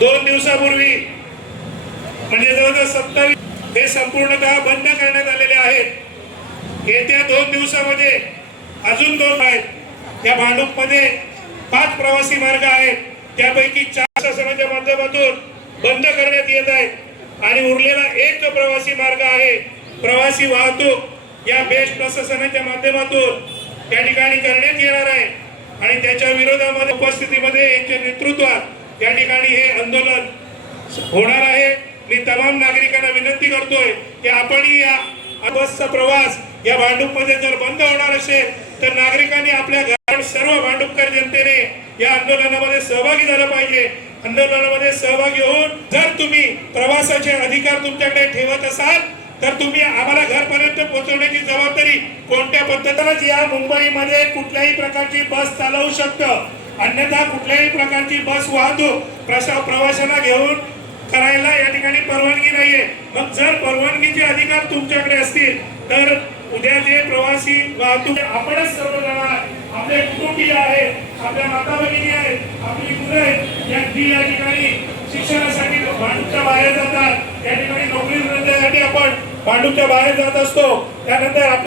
दोन दिवसापूर्वी म्हणजे जवळजवळ सत्तावीस हे संपूर्णतः बंद करण्यात आलेले आहेत. येत्या दोन दिवसामध्ये अजून दोन आहेत. या भांडूपमध्ये पाच प्रवासी मार्ग आहेत. त्यापैकी चार शासनाच्या माध्यमातून बंद करण्यात येत आहेत. आणि उरलेला एक जो प्रवासी मार्ग आहे प्रवासी वाहतूक या बेस्ट प्रशासनाच्या माध्यमातून त्या ठिकाणी करण्यात येणार आहे. आणि त्याच्या विरोधामध्ये उपस्थितीमध्ये यांच्या नेतृत्वात या ठिकाणी हे आंदोलन होणार आहे. मी तमाम नागरिकांना विनंती करतोय की आपणही या बसचा प्रवास या भांडूपमध्ये जर बंद होणार असेल तर नागरिकांनी आपल्या घरात सर्व भांडूपकर जनतेने या आंदोलनामध्ये सहभागी झालं पाहिजे. आंदोलनामध्ये सहभागी होऊन जर तुम्ही प्रवासाचे अधिकार तुमच्याकडे ठेवत असाल तर तुम्ही आम्हाला घरपर्यंत पोहोचवण्याची जबाबदारी कोणत्या पद्धतीनं या मुंबईमध्ये कुठल्याही प्रकारची बस चालवू शकतं. अन्यथा कुठल्याही प्रकारची बस वाहतूक प्रसा प्रवाशांना घेऊन करायला या ठिकाणी परवानगी नाहीये. मग जर परवानगीचे अधिकार तुमच्याकडे असतील तर उद्या जे प्रवासी वाहतूक आपणच सर्वजण जाणार आपले कुटुंबीय आहेत आपल्या माता भगिनी आहेत आपली मुलं आहेत या या ठिकाणी शिक्षणासाठी भांडूपच्या बाहेर जातात या ठिकाणी नोकरी धंद्यासाठी आपण पांडूच्या बाहेर जात असतो. त्यानंतर